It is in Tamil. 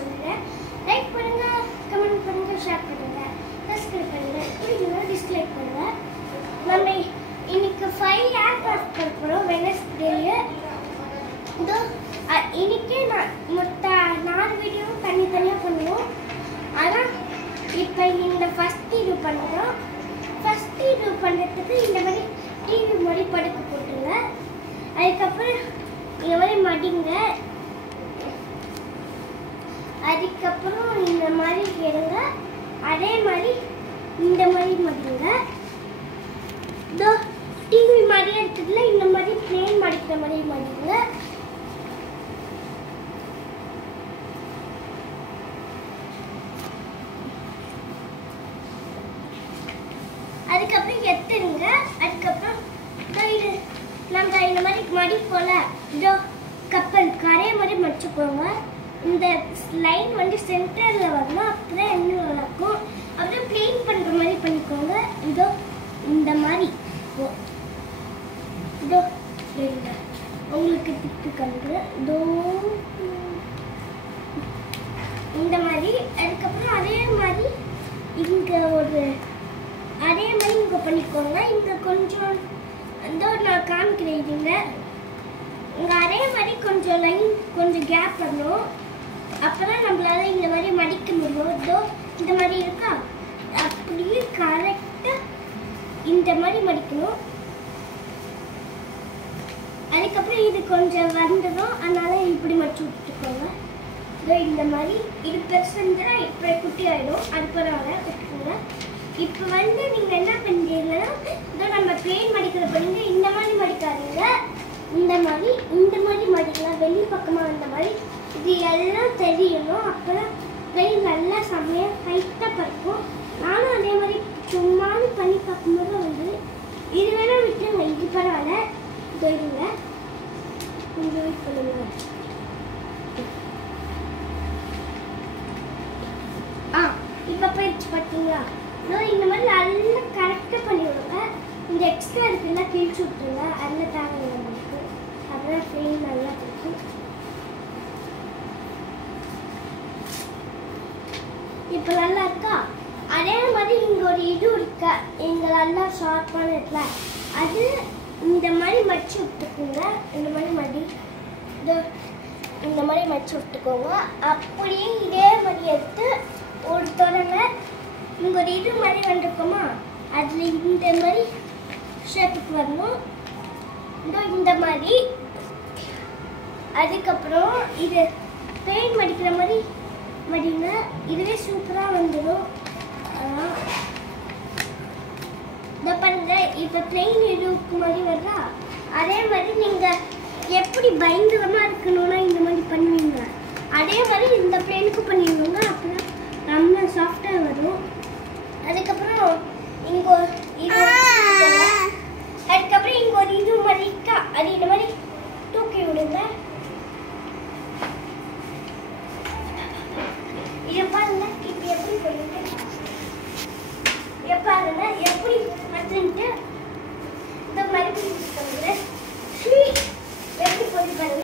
சொல்றேன். லைக் பண்ணுங்க, கமெண்ட் பண்ணுங்க, ஷேர் பண்ணுங்க, சப்ஸ்கிரைப் பண்ணுங்க, பிடிக்கலனா டிஸ்லைக் பண்ணுங்க. நம்ம இன்னைக்கு 5 ஏர்கிராஃப்ட் பார்க்குறோம் வெனஸ்டேல. இதோ இன்னைக்கு நான் மொத்த 4 வீடியோவும் தனித்தனியாக பண்ணுவோம். ஆனால் இப்போ இந்த ஃபர்ஸ்ட் இது பண்ணுறோம். ஃபர்ஸ்ட் இது பண்ணுறதுக்கு இந்த மாதிரி டிவி மாதிரி படுக்க போட்டுருங்க. அதுக்கப்புறம் இந்த மாதிரி மடிங்க. அதுக்கப்புறம் இந்த மாதிரி எடுங்க. அதே மாதிரி இந்த மாதிரி மடிங்க. இதோ டிவி மாதிரி எடுத்துக்கல, இந்த மாதிரி பிளேன் மடிக்கிற மாதிரி மடிங்க. அதுக்கப்புறம் எத்துருங்க. அதுக்கப்புறம் இது நம்ம இந்த மாதிரி மடிப்போல இதோ கப்பல் கரையை மாதிரி மடிச்சுக்கோங்க. இந்த லைன் வந்து சென்டரில் வரணும், அப்பதான் என்ன நடக்கும். அப்படியே பிளேன் பண்ணுற மாதிரி பண்ணிக்கோங்க. இதோ இந்த மாதிரி இதோ உங்களுக்கு திட்டு கண்டு இதோ இந்த மாதிரி. அதுக்கப்புறம் அதே மாதிரி இங்கே அதே மாதிரி இங்கே பண்ணிக்கோங்க. இங்கே கொஞ்சம் இதோ நான் காமிக்கிறேன். இங்கே அதே மாதிரி கொஞ்சம் லைன் கொஞ்சம் கேப் பண்ணணும். அப்போ தான் நம்மளால இந்த மாதிரி மடிக்க முடியும். இதோ இந்த மாதிரி இருக்கா, அப்படியே கரெக்டாக இந்த மாதிரி மடிக்கணும். அதுக்கப்புறம் இது கொஞ்சம் வந்துடும், அதனால இப்படி மடிச்சு விட்டுக்கோங்க. இதோ இந்த மாதிரி இது பெருசுன்னா இப்போ குட்டி ஆகிடும். அதுக்கப்புறம் விட்டுக்கோங்க. இப்போ வந்து நீங்கள் என்ன பண்ணுறீங்கன்னா இதோ நம்ம பிளேன் மடிக்கிற பண்ணுங்க. இந்த மாதிரி மடிக்காதீங்க, இந்த மாதிரி மடிக்கலாம். வெளி பக்கமாக இந்த மாதிரி இது எல்லாம் தெரியணும். அப்போ தான் பிளேன் நல்லா செம்மையாக டைட்டாக பறக்கும். நானும் அதே மாதிரி சும்மானு பண்ணி பார்க்கும்போது வந்து இது வேணால் விட்டுருங்க, இது பரவாயில்ல. போயிடுங்க, கொஞ்சம் வெயிட் பண்ணுங்க. இப்போ போயிடுச்சு பார்த்தீங்களா? இந்த மாதிரி நல்லா கரெக்டாக பண்ணிவிடுங்க. இந்த எக்ஸ்ட்ரா இருக்குன்னா கிழிச்சு விட்டுருங்க. அதில் தாங்க நம்மளுக்கு அதெல்லாம் ஃப்ரேம் நல்லா இருக்கும். இப்போ நல்லா இருக்கா? அதே மாதிரி இங்கே ஒரு இது இருக்கா, இங்கே நல்லா ஷார்ப்பான இருக்குல்ல, அது இந்த மாதிரி மடிச்சு விட்டுக்குங்க. இந்த மாதிரி இந்த மாதிரி மடிச்சு விட்டுக்கோங்க. அப்படியே இதே மாதிரி எடுத்து ஒரு தொடங்க. இங்கே ஒரு இது மாதிரி வந்துருக்கோமா, அதில் இந்த மாதிரி ஷேப்புக்கு வரணும். இந்த மாதிரி. அதுக்கப்புறம் இது பெயிண்ட் மடிக்கிற மாதிரி மடிங்க. இதுவே சூப்பராக வந்துடும். இதை பண்ணுங்க. இப்போ பிளெயின் இதுக்கு மாதிரி வருதா, அதே மாதிரி நீங்கள் எப்படி பயங்கரமாக இருக்கணும்னா இந்த மாதிரி பண்ணுவீங்க. அதே மாதிரி இந்த பிளேனுக்கு பண்ணிடுவோங்க. அப்புறம் ரொம்ப சாஃப்டாக வரும்.